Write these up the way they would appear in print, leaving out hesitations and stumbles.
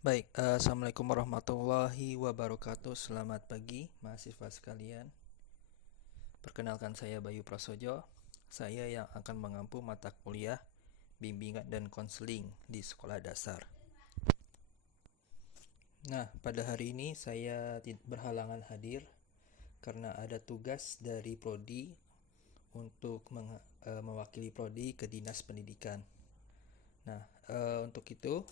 Baik, Assalamualaikum warahmatullahi wabarakatuh. Selamat pagi, mahasiswa sekalian. Perkenalkan saya Bayu Prasojo. Saya yang akan mengampu mata kuliah bimbingan dan konseling di sekolah dasar. Nah, pada hari ini saya berhalangan hadir karena ada tugas dari Prodi untuk mewakili Prodi ke Dinas Pendidikan. Nah, untuk itu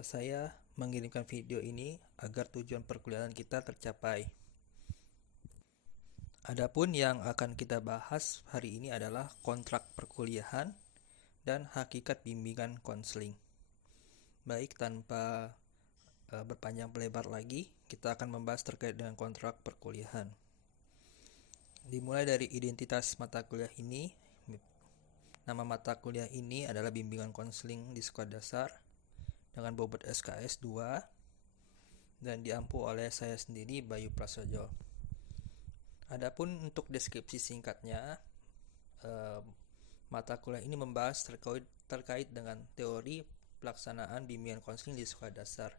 saya mengirimkan video ini agar tujuan perkuliahan kita tercapai. Adapun yang akan kita bahas hari ini adalah kontrak perkuliahan dan hakikat bimbingan konseling. Baik, tanpa berpanjang lebar lagi, kita akan membahas terkait dengan kontrak perkuliahan. Dimulai dari identitas mata kuliah ini. Nama mata kuliah ini adalah bimbingan konseling di sekolah dasar dengan bobot SKS 2 dan diampu oleh saya sendiri, Bayu Prasojo. Adapun untuk deskripsi singkatnya, mata kuliah ini membahas terkait dengan teori pelaksanaan bimbingan konseling di sekolah dasar,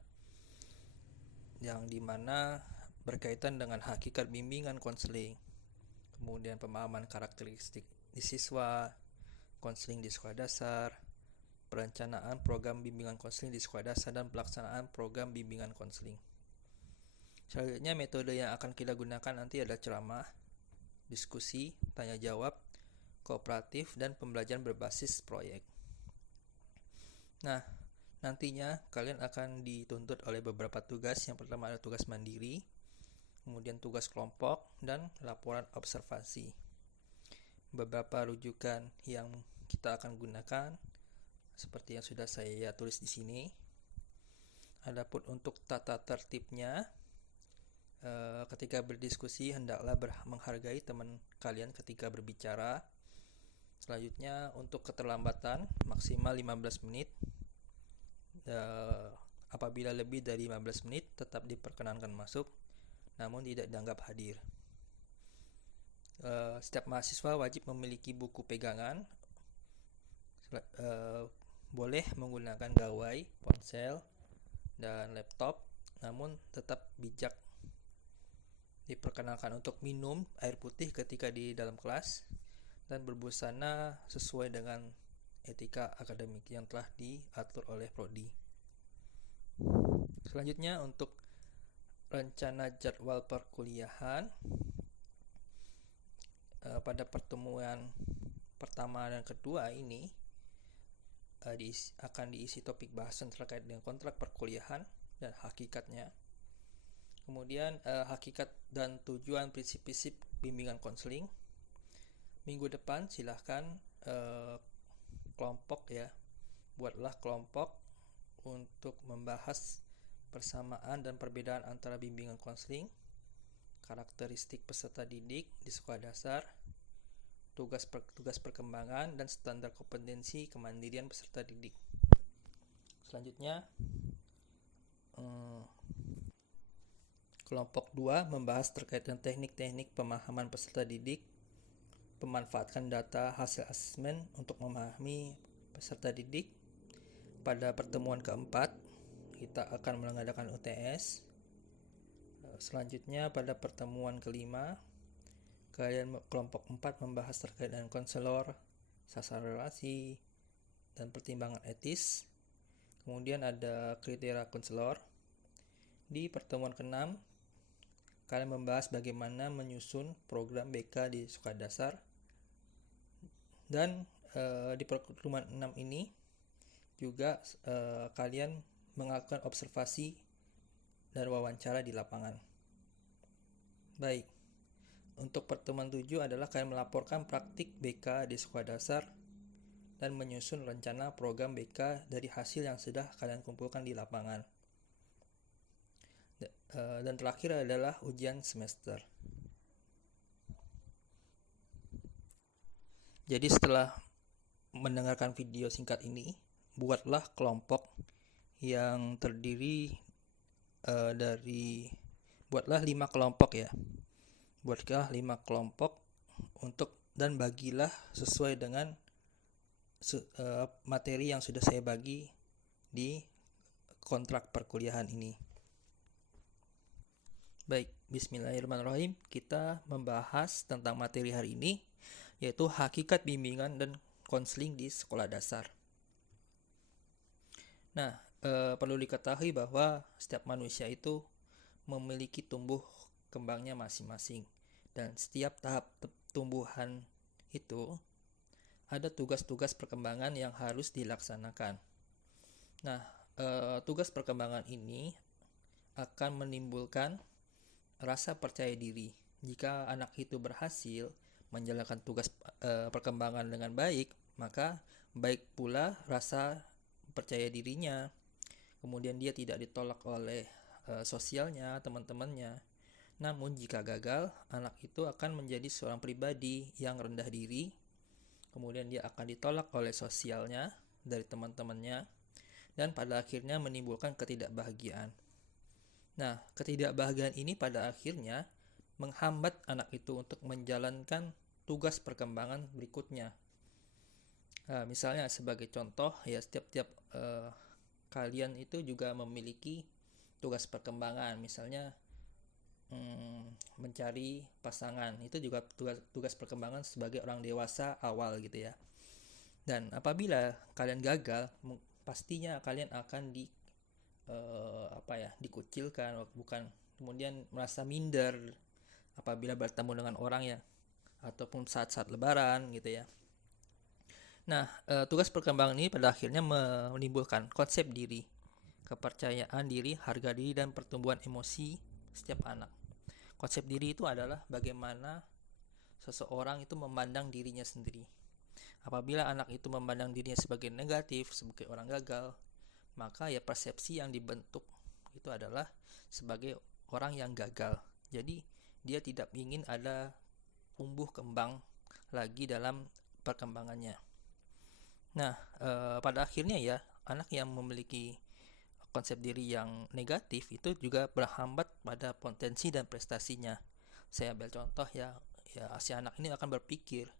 yang dimana berkaitan dengan hakikat bimbingan konseling, kemudian pemahaman karakteristik di siswa konseling di sekolah dasar, perencanaan program bimbingan konseling di sekolah dasar, dan pelaksanaan program bimbingan konseling. Selanjutnya, metode yang akan kita gunakan nanti adalah ceramah, diskusi, tanya jawab, kooperatif, dan pembelajaran berbasis proyek. Nah, nantinya kalian akan dituntut oleh beberapa tugas. Yang pertama adalah tugas mandiri, kemudian tugas kelompok, dan laporan observasi. Beberapa rujukan yang kita akan gunakan seperti yang sudah saya tulis di sini. Adapun untuk tata tertibnya, ketika berdiskusi hendaklah menghargai teman kalian ketika berbicara. Selanjutnya, untuk keterlambatan maksimal 15 menit. Apabila lebih dari 15 menit tetap diperkenankan masuk, namun tidak dianggap hadir. Setiap mahasiswa wajib memiliki buku pegangan. Boleh menggunakan gawai, ponsel, dan laptop, namun tetap bijak. Diperkenalkan untuk minum air putih ketika di dalam kelas dan berbusana sesuai dengan etika akademik yang telah diatur oleh Prodi. Selanjutnya, untuk rencana jadwal perkuliahan, pada pertemuan pertama dan kedua ini akan diisi topik bahasan terkait dengan kontrak perkuliahan dan hakikatnya. Kemudian hakikat dan tujuan prinsip-prinsip bimbingan konseling. Minggu depan silahkan kelompok ya, buatlah kelompok untuk membahas persamaan dan perbedaan antara bimbingan konseling, karakteristik peserta didik di sekolah dasar, tugas perkembangan, dan standar kompetensi kemandirian peserta didik. Selanjutnya, kelompok 2 membahas terkait dengan teknik-teknik pemahaman peserta didik, pemanfaatkan data hasil asesmen untuk memahami peserta didik. Pada pertemuan keempat, kita akan mengadakan UTS. Selanjutnya, pada pertemuan kelima, kalian kelompok 4 membahas terkait dengan konselor, sasaran relasi, dan pertimbangan etis. Kemudian ada kriteria konselor. Di pertemuan ke-6, kalian membahas bagaimana menyusun program BK di sekolah dasar. Dan di pertemuan 6 ini juga kalian melakukan observasi dan wawancara di lapangan. Baik, untuk pertemuan 7 adalah kalian melaporkan praktik BK di sekolah dasar dan menyusun rencana program BK dari hasil yang sudah kalian kumpulkan di lapangan. Dan terakhir adalah ujian semester. Jadi setelah mendengarkan video singkat ini, buatlah kelompok yang terdiri buatlah 5 kelompok ya. Buatlah 5 kelompok untuk dan bagilah sesuai dengan materi yang sudah saya bagi di kontrak perkuliahan ini. Baik, bismillahirrahmanirrahim. Kita membahas tentang materi hari ini, yaitu hakikat bimbingan dan konseling di sekolah dasar. Nah, perlu diketahui bahwa setiap manusia itu memiliki tumbuh kembangnya masing-masing, dan setiap tahap tumbuhan itu ada tugas-tugas perkembangan yang harus dilaksanakan. Nah, tugas perkembangan ini akan menimbulkan rasa percaya diri. Jika anak itu berhasil menjalankan tugas perkembangan dengan baik, maka baik pula rasa percaya dirinya. Kemudian dia tidak ditolak oleh sosialnya, teman-temannya. Namun jika gagal, anak itu akan menjadi seorang pribadi yang rendah diri. Kemudian dia akan ditolak oleh sosialnya, dari teman-temannya, dan pada akhirnya menimbulkan ketidakbahagiaan. Nah, ketidakbahagiaan ini pada akhirnya menghambat anak itu untuk menjalankan tugas perkembangan berikutnya. Misalnya sebagai contoh, ya setiap kalian itu juga memiliki tugas perkembangan. Misalnya mencari pasangan, itu juga tugas perkembangan sebagai orang dewasa awal gitu ya. Dan apabila kalian gagal, pastinya kalian akan dikucilkan, kemudian merasa minder apabila bertemu dengan orang ya, ataupun saat-saat lebaran gitu ya. Nah, tugas perkembangan ini pada akhirnya menimbulkan konsep diri, kepercayaan diri, harga diri, dan pertumbuhan emosi setiap anak. Konsep diri itu adalah bagaimana seseorang itu memandang dirinya sendiri. Apabila anak itu memandang dirinya sebagai negatif, sebagai orang gagal, maka ya persepsi yang dibentuk itu adalah sebagai orang yang gagal. Jadi dia tidak ingin ada tumbuh kembang lagi dalam perkembangannya. Nah, pada akhirnya ya anak yang memiliki konsep diri yang negatif itu juga berhambat pada potensi dan prestasinya. Saya ambil contoh ya si anak ini akan berpikir,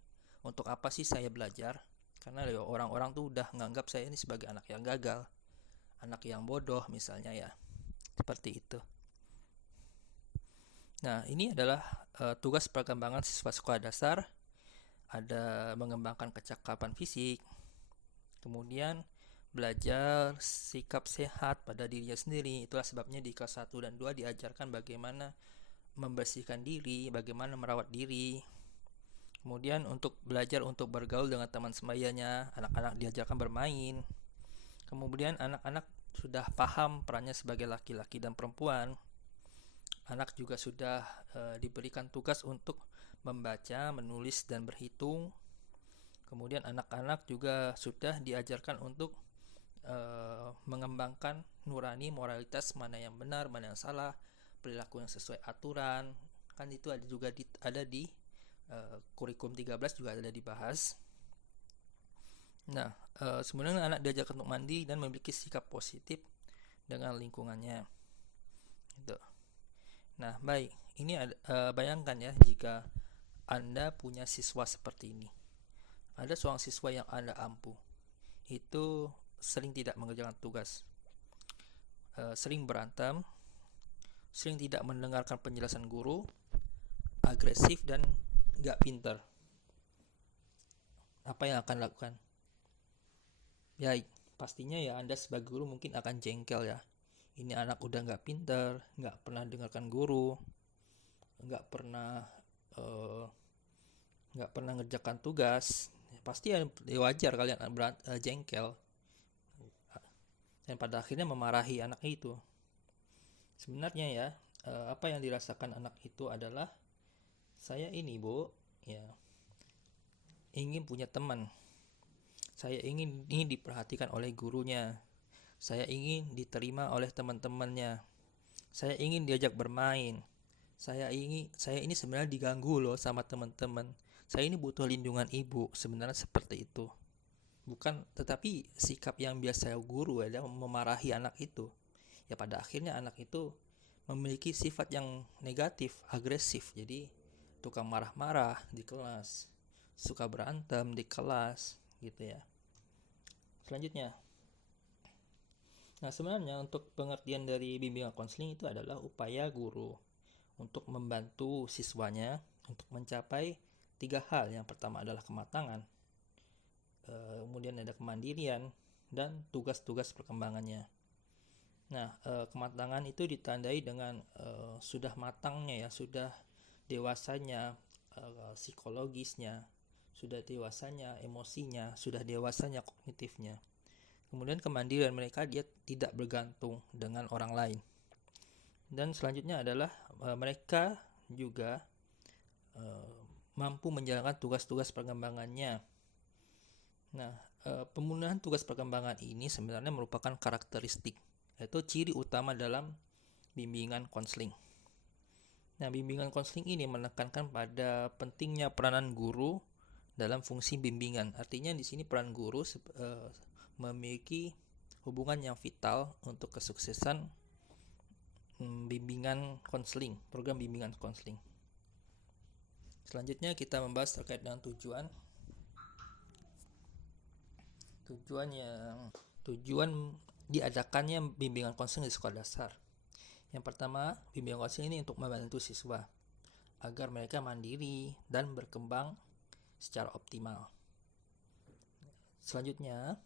untuk apa sih saya belajar? Karena ya, orang-orang tuh udah menganggap saya ini sebagai anak yang gagal, anak yang bodoh misalnya ya, seperti itu. Nah, ini adalah tugas perkembangan siswa sekolah dasar. Ada mengembangkan kecakapan fisik, kemudian belajar sikap sehat pada dirinya sendiri. Itulah sebabnya di kelas 1 dan 2 diajarkan bagaimana membersihkan diri, bagaimana merawat diri. Kemudian untuk belajar untuk bergaul dengan teman sebayanya, anak-anak diajarkan bermain. Kemudian anak-anak sudah paham perannya sebagai laki-laki dan perempuan. Anak juga sudah diberikan tugas untuk membaca, menulis, dan berhitung. Kemudian anak-anak juga sudah diajarkan untuk mengembangkan nurani, moralitas, mana yang benar, mana yang salah, perilaku yang sesuai aturan. Kan itu ada di kurikulum 13 juga ada dibahas. Nah, sebenarnya anak diajarkan untuk mandi dan memiliki sikap positif dengan lingkungannya. Gitu. Nah, baik. Ini bayangkan ya jika Anda punya siswa seperti ini. Ada seorang siswa yang Anda ampuh. Itu sering tidak mengerjakan tugas. Sering berantem, sering tidak mendengarkan penjelasan guru, agresif dan gak pintar. Apa yang akan lakukan? Ya, pastinya ya Anda sebagai guru mungkin akan jengkel ya. Ini anak udah gak pintar, gak pernah dengarkan guru, gak pernah ngerjakan tugas. Pasti ya wajar kalian jengkel. Dan pada akhirnya memarahi anak itu. Sebenarnya ya, apa yang dirasakan anak itu adalah, saya ini bu, ya ingin punya teman. Saya ingin ini diperhatikan oleh gurunya. Saya ingin diterima oleh teman-temannya. Saya ingin diajak bermain. Saya ini sebenarnya diganggu loh sama teman-teman. Saya ini butuh lindungan ibu. Sebenarnya seperti itu. Tetapi sikap yang biasa guru adalah memarahi anak itu. Ya pada akhirnya anak itu memiliki sifat yang negatif, agresif. Jadi tukang marah-marah di kelas, suka berantem di kelas gitu ya. Selanjutnya, Nah, sebenarnya untuk pengertian dari bimbingan konseling itu adalah upaya guru untuk membantu siswanya untuk mencapai 3 hal. Yang pertama adalah kematangan, kemudian ada kemandirian, dan tugas-tugas perkembangannya. Nah, kematangan itu ditandai dengan sudah matangnya ya, sudah dewasanya psikologisnya, sudah dewasanya emosinya, sudah dewasanya kognitifnya. Kemudian kemandirian mereka, dia tidak bergantung dengan orang lain. Dan selanjutnya adalah mereka juga mampu menjalankan tugas-tugas perkembangannya. Nah, pemenuhan tugas perkembangan ini sebenarnya merupakan karakteristik, yaitu ciri utama dalam bimbingan konseling. Nah, bimbingan konseling ini menekankan pada pentingnya peranan guru dalam fungsi bimbingan. Artinya di sini peran guru memiliki hubungan yang vital untuk kesuksesan bimbingan konseling, program bimbingan konseling. Selanjutnya kita membahas terkait dengan tujuan diadakannya bimbingan konseling di sekolah dasar. Yang pertama, bimbingan konseling ini untuk membantu siswa agar mereka mandiri dan berkembang secara optimal. Selanjutnya,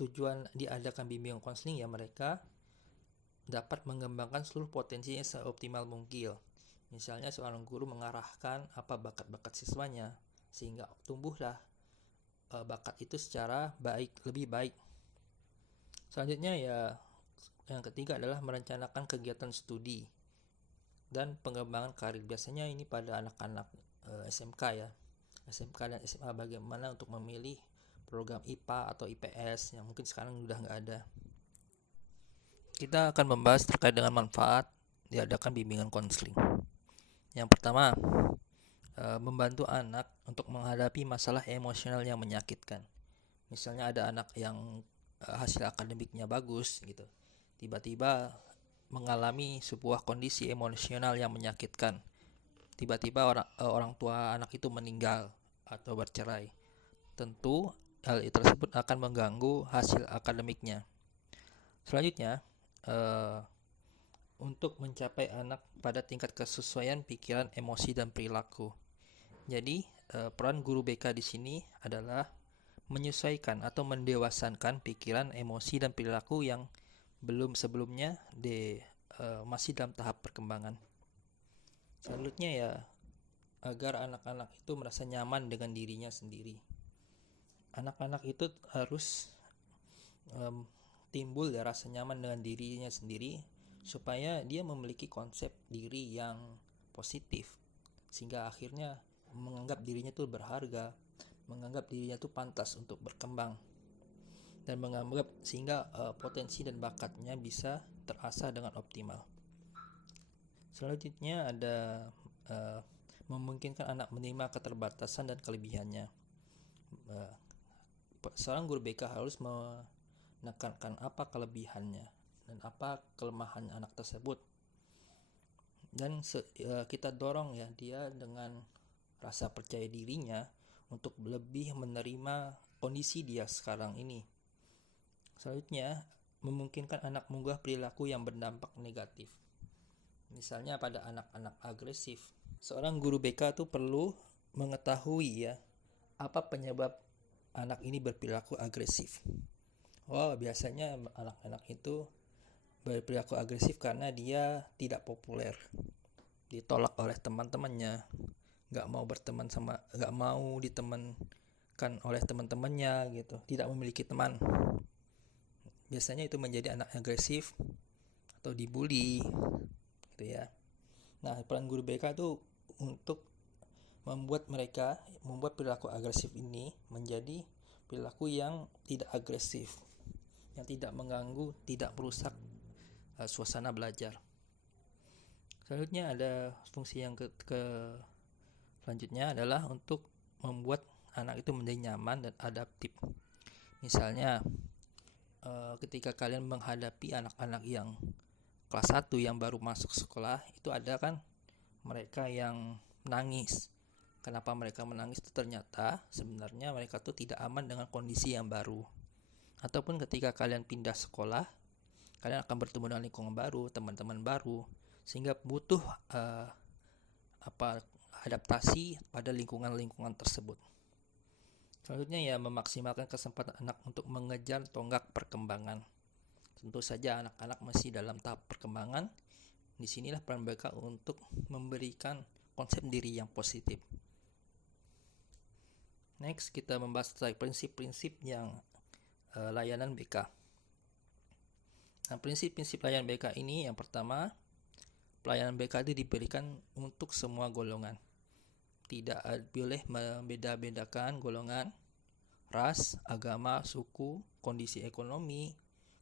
tujuan diadakan bimbingan konseling ya mereka dapat mengembangkan seluruh potensinya seoptimal mungkin. Misalnya seorang guru mengarahkan apa bakat-bakat siswanya sehingga tumbuhlah bakat itu secara lebih baik. Selanjutnya ya yang ketiga adalah merencanakan kegiatan studi dan pengembangan karir. Biasanya ini pada anak-anak SMK ya, SMK dan SMA, bagaimana untuk memilih program IPA atau IPS yang mungkin sekarang udah nggak ada. Kita akan membahas terkait dengan manfaat diadakan bimbingan konseling. Yang pertama, membantu anak untuk menghadapi masalah emosional yang menyakitkan. Misalnya ada anak yang hasil akademiknya bagus gitu, tiba-tiba mengalami sebuah kondisi emosional yang menyakitkan. Tiba-tiba orang tua anak itu meninggal atau bercerai. Tentu hal itu tersebut akan mengganggu hasil akademiknya. Selanjutnya, untuk mencapai anak pada tingkat kesesuaian pikiran, emosi, dan perilaku. Jadi, peran guru BK di sini adalah menyesuaikan atau mendewasakan pikiran, emosi, dan perilaku yang belum sebelumnya masih dalam tahap perkembangan. Selanjutnya ya, agar anak-anak itu merasa nyaman dengan dirinya sendiri. Anak-anak itu harus timbul ya rasa nyaman dengan dirinya sendiri supaya dia memiliki konsep diri yang positif, sehingga akhirnya menganggap dirinya itu berharga, menganggap dirinya itu pantas untuk berkembang, dan menganggap sehingga potensi dan bakatnya bisa terasah dengan optimal. Selanjutnya ada memungkinkan anak menerima keterbatasan dan kelebihannya. Seorang guru BK harus menekankan apa kelebihannya dan apa kelemahan anak tersebut, dan kita dorong ya dia dengan rasa percaya dirinya untuk lebih menerima kondisi dia sekarang ini. Selanjutnya, memungkinkan anak menggubah perilaku yang berdampak negatif. Misalnya pada anak-anak agresif, seorang guru BK tuh perlu mengetahui ya apa penyebab anak ini berperilaku agresif. Biasanya anak-anak itu berperilaku agresif karena dia tidak populer, ditolak oleh teman-temannya, nggak mau ditemankan oleh teman-temannya gitu, tidak memiliki teman. Biasanya itu menjadi anak agresif atau dibully gitu ya. Nah, peran guru BK itu untuk membuat perilaku agresif ini menjadi perilaku yang tidak agresif, yang tidak mengganggu, tidak merusak suasana belajar. Selanjutnya ada fungsi yang selanjutnya adalah untuk membuat anak itu menjadi nyaman dan adaptif. Misalnya ketika kalian menghadapi anak-anak yang kelas 1 yang baru masuk sekolah, itu ada kan mereka yang menangis. Kenapa mereka menangis itu ternyata sebenarnya mereka tuh tidak aman dengan kondisi yang baru, ataupun ketika kalian pindah sekolah, kalian akan bertemu dengan lingkungan baru, teman-teman baru, sehingga butuh adaptasi pada lingkungan-lingkungan tersebut. Selanjutnya ya, memaksimalkan kesempatan anak untuk mengejar tonggak perkembangan. Tentu saja anak-anak masih dalam tahap perkembangan. Disinilah peran mereka untuk memberikan konsep diri yang positif. Next, kita membahas tentang prinsip-prinsip yang layanan BK. Nah, prinsip-prinsip layanan BK ini, yang pertama, pelayanan BK itu diberikan untuk semua golongan. Tidak boleh membeda-bedakan golongan, ras, agama, suku, kondisi ekonomi,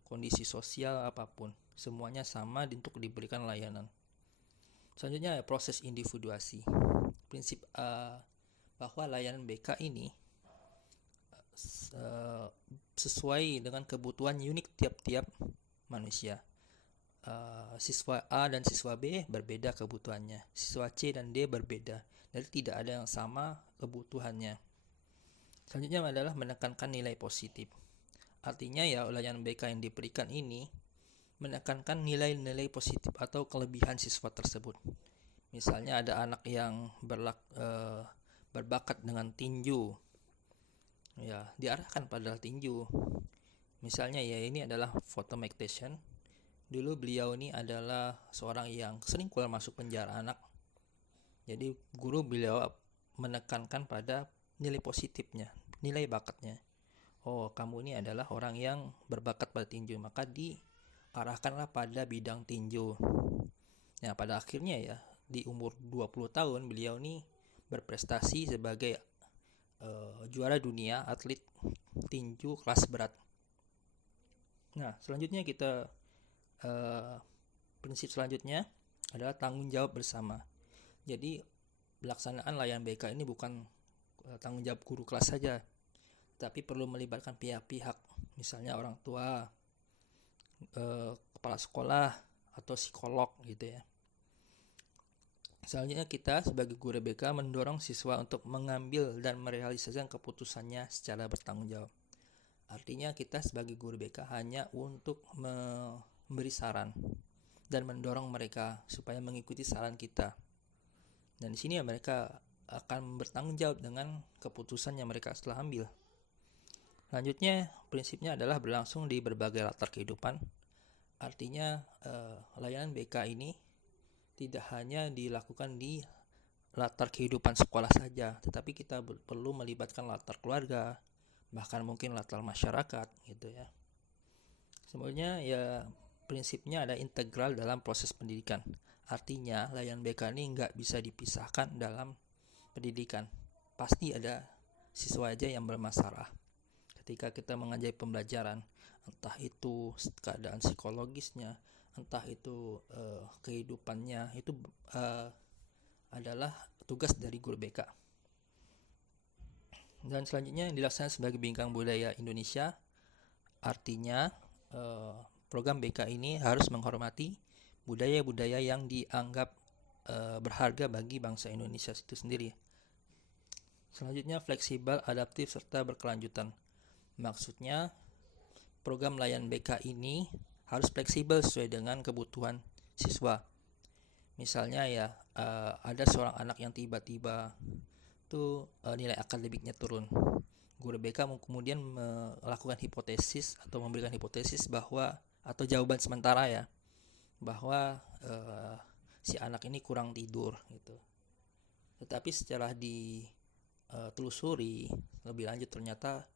kondisi sosial apapun. Semuanya sama untuk diberikan layanan. Selanjutnya proses individuasi. Prinsip bahwa layanan BK ini sesuai dengan kebutuhan unik tiap-tiap manusia. Siswa A dan siswa B berbeda kebutuhannya. Siswa C dan D berbeda. Jadi tidak ada yang sama kebutuhannya. Selanjutnya adalah menekankan nilai positif. Artinya ya, layanan BK yang diberikan ini menekankan nilai-nilai positif atau kelebihan siswa tersebut. Misalnya ada anak yang berbakat dengan tinju, ya diarahkan pada tinju. Misalnya ya, ini adalah foto Mike Tyson. Dulu beliau ini adalah seorang yang sering keluar masuk penjara anak. Jadi guru beliau menekankan pada nilai positifnya, nilai bakatnya. Oh, kamu ini adalah orang yang berbakat pada tinju, maka diarahkanlah pada bidang tinju. Nah, pada akhirnya ya, di umur 20 tahun beliau ini berprestasi sebagai juara dunia atlet tinju kelas berat. Nah, selanjutnya kita prinsip selanjutnya adalah tanggung jawab bersama. Jadi pelaksanaan layanan BK ini bukan tanggung jawab guru kelas saja, tapi perlu melibatkan pihak-pihak, misalnya orang tua, kepala sekolah, atau psikolog gitu ya. Selanjutnya kita sebagai guru BK mendorong siswa untuk mengambil dan merealisasikan keputusannya secara bertanggung jawab. Artinya kita sebagai guru BK hanya untuk memberi saran dan mendorong mereka supaya mengikuti saran kita. Dan di sini ya, mereka akan bertanggung jawab dengan keputusan yang mereka setelah ambil. Selanjutnya, prinsipnya adalah berlangsung di berbagai latar kehidupan. Artinya layanan BK ini tidak hanya dilakukan di latar kehidupan sekolah saja, tetapi kita perlu melibatkan latar keluarga, bahkan mungkin latar masyarakat gitu ya. Sebenarnya ya, prinsipnya ada integral dalam proses pendidikan. Artinya layanan BK ini nggak bisa dipisahkan dalam pendidikan. Pasti ada siswa aja yang bermasalah ketika kita mengajar pembelajaran, entah itu keadaan psikologisnya, entah itu kehidupannya, itu adalah tugas dari guru BK. Dan selanjutnya yang dilaksanakan sebagai bingkai budaya Indonesia, artinya program BK ini harus menghormati budaya-budaya yang dianggap berharga bagi bangsa Indonesia itu sendiri. Selanjutnya fleksibel, adaptif, serta berkelanjutan. Maksudnya program layanan BK ini harus fleksibel sesuai dengan kebutuhan siswa. Misalnya ya, ada seorang anak yang tiba-tiba tuh nilai akademiknya turun. Guru BK kemudian melakukan hipotesis atau memberikan hipotesis bahwa, atau jawaban sementara ya, bahwa si anak ini kurang tidur gitu. Tetapi setelah ditelusuri lebih lanjut, ternyata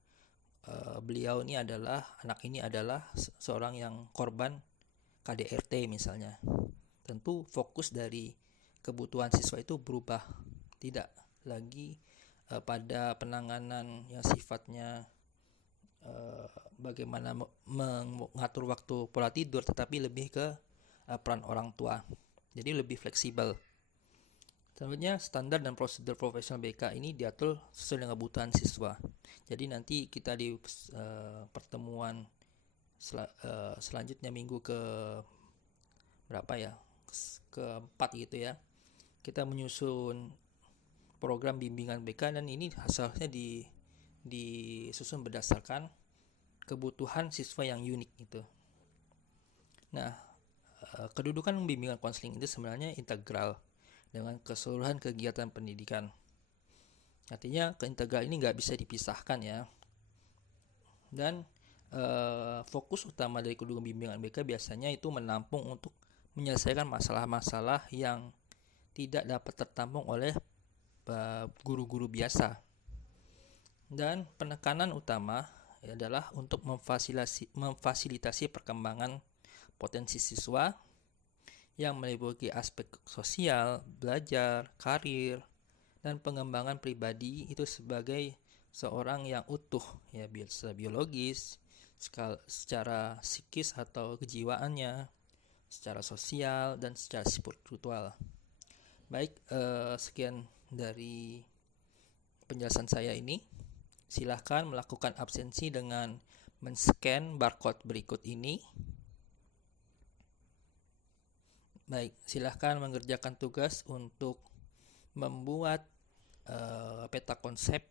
anak ini adalah seorang yang korban KDRT misalnya. Tentu fokus dari kebutuhan siswa itu berubah, tidak lagi pada penanganan yang sifatnya bagaimana mengatur waktu pola tidur, tetapi lebih ke peran orang tua. Jadi lebih fleksibel. Selanjutnya, standar dan prosedur profesional BK ini diatur sesuai dengan kebutuhan siswa. Jadi nanti kita di pertemuan selanjutnya minggu ke berapa ya, keempat gitu ya, kita menyusun program bimbingan BK, dan ini hasilnya disusun berdasarkan kebutuhan siswa yang unik gitu. Nah, kedudukan bimbingan konseling itu sebenarnya integral dengan keseluruhan kegiatan pendidikan. Artinya keintegral ini nggak bisa dipisahkan ya. Dan fokus utama dari kedudukan bimbingan BK biasanya itu menampung untuk menyelesaikan masalah-masalah yang tidak dapat tertampung oleh guru-guru biasa. Dan penekanan utama adalah untuk memfasilitasi perkembangan potensi siswa yang meliputi aspek sosial, belajar, karir, dan pengembangan pribadi itu sebagai seorang yang utuh ya, secara biologis, secara psikis atau kejiwaannya, secara sosial, dan secara spiritual. Baik, sekian dari penjelasan saya ini. Silahkan melakukan absensi dengan men-scan barcode berikut ini. Baik, silahkan mengerjakan tugas untuk membuat peta konsep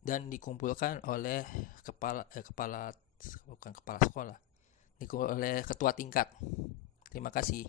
dan dikumpulkan oleh kepala sekolah, oleh ketua tingkat. Terima kasih.